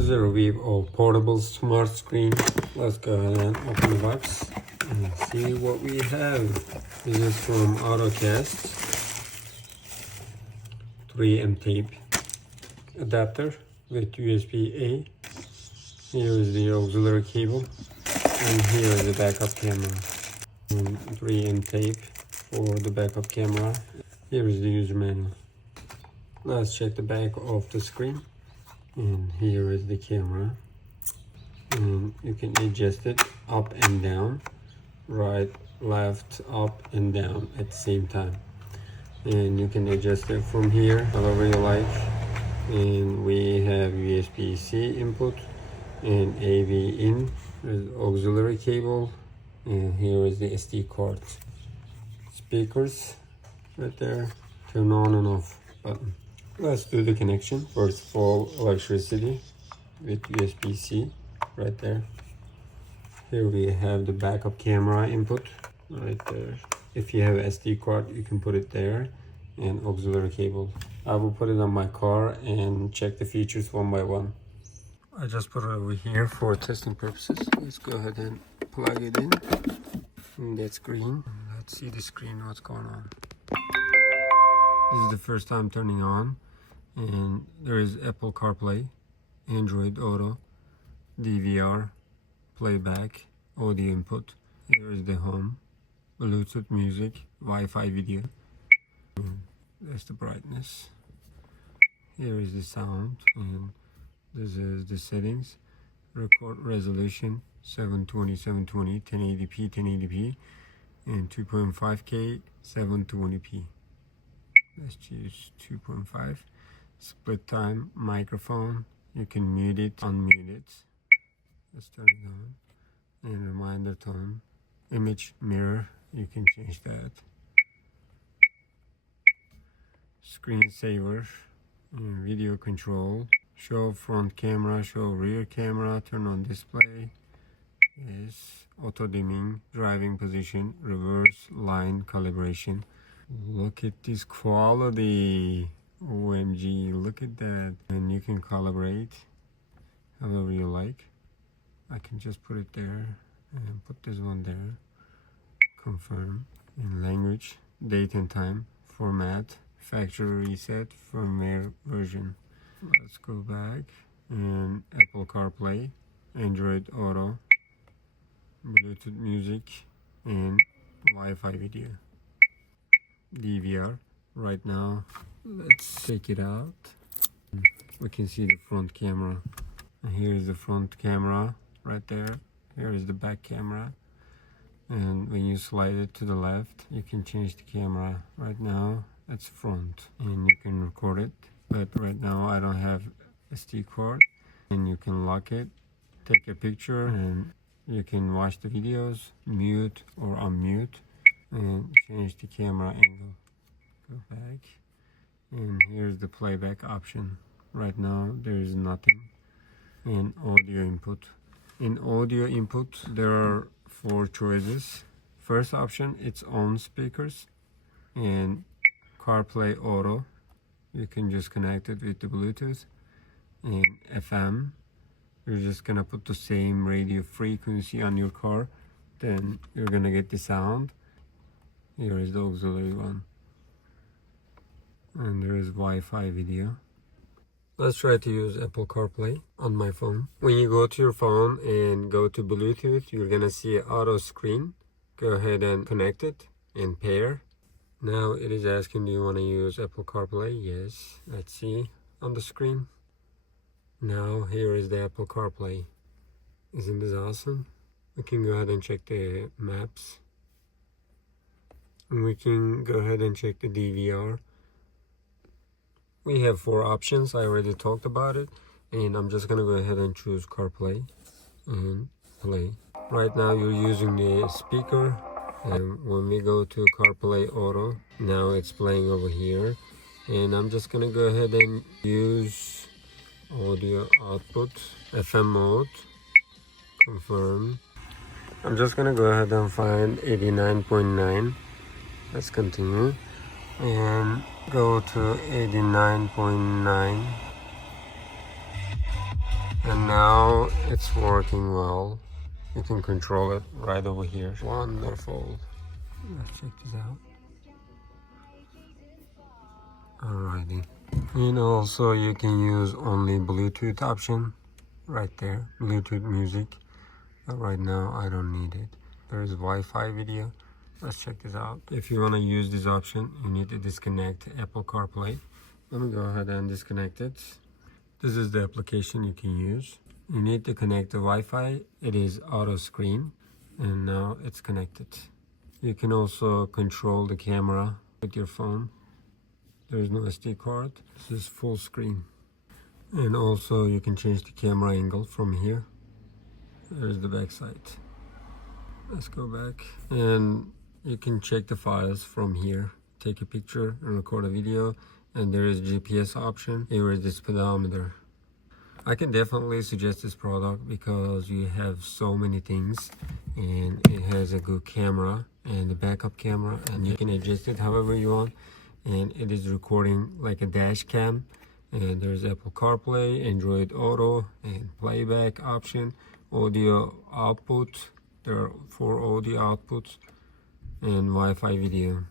This is a review of portable smart screen. Let's go ahead and open the box and see what we have. This is from Autocast. 3M tape adapter with USB-A. Here is the auxiliary cable, and here is the backup camera. 3M tape for the backup camera. Here is the user manual. Let's check the back of the screen. And here is the camera, and you can adjust it up and down, right, left, up and down at the same time, and you can adjust it from here however you like. And we have USB-C input and AV in. There's auxiliary cable, and here is the SD card. Speakers right there, turn on and off button. Let's do the connection. First of all, electricity with USB-C right there. Here we have the backup camera input right there. If you have SD card, you can put it there, and auxiliary cable. I will put it on my car and check the features one by one. I just put it over here for testing purposes. Let's go ahead and plug it in. And that's green. Let's see the screen, what's going on. This is the first time turning on. And there is Apple CarPlay, Android Auto, DVR, playback, audio input. Here is the home, Bluetooth music, Wi-Fi video. And there's the brightness. Here is the sound, and this is the settings. Record resolution 720, 720, 1080p, 1080p, and 2.5K, 720p. Let's choose 2.5. Split time, microphone, you can mute it, unmute it. Let's turn it on. And reminder tone. Image mirror, you can change that. Screensaver, video control. Show front camera, show rear camera, turn on display. Yes, auto dimming, driving position, reverse line calibration. Look at this quality. OMG, look at that. And you can calibrate however you like. I can just put it there and put this one there. Confirm. In language, date and time, format, factory reset, firmware version. Let's go back, and Apple CarPlay, Android Auto, Bluetooth music, and Wi-Fi video. DVR. Right now, let's take it out. We can see the front camera. And here is the front camera right there. Here is the back camera. And when you slide it to the left, you can change the camera. Right now, it's front, and you can record it. But right now, I don't have SD card. And you can lock it, take a picture, and you can watch the videos, mute or unmute, and change the camera angle. Go back, and here's the playback option. Right now there is nothing. And audio input. In audio input there are 4 choices. First option, it's on speakers, and CarPlay Auto, you can just connect it with the Bluetooth. And FM, you're just gonna put the same radio frequency on your car, then you're gonna get the sound. Here is the auxiliary one. And there is Wi-Fi video. Let's try to use Apple CarPlay on my phone. When you go to your phone and go to Bluetooth, you're gonna see Ottoscreen. Go ahead and connect it and pair. Now it is asking, do you want to use Apple CarPlay? Yes. Let's see on the screen. Now here is the Apple CarPlay. Isn't this awesome? We can go ahead and check the maps. And we can go ahead and check the DVR. We have 4 options. I already talked about it, and I'm just gonna go ahead and choose CarPlay and play. Right now you're using the speaker, and when we go to CarPlay Auto, now it's playing over here. And I'm just gonna go ahead and use audio output, FM mode, confirm. I'm just gonna go ahead and find 89.9. Let's continue and go to 89.9. And now it's working well. You can control it right over here. Wonderful. Let's check this out. Alrighty. And also you can use only Bluetooth option right there. Bluetooth music. But right now I don't need it. There's Wi-Fi video. Let's check this out. If you want to use this option, you need to disconnect Apple CarPlay. Let me go ahead and disconnect it. This is the application you can use. You need to connect the Wi-Fi. It is Ottoscreen, and now it's connected. You can also control the camera with your phone. There is no SD card. This is full screen. And also you can change the camera angle from here. There's the back side. Let's go back. And you can check the files from here. Take a picture and record a video. And there is GPS option. Here is the speedometer. I can definitely suggest this product because you have so many things, and it has a good camera and a backup camera, and you can adjust it however you want, and it is recording like a dash cam. And there's Apple CarPlay, Android Auto, and playback option, audio output. There are 4 audio outputs, and Wi-Fi video.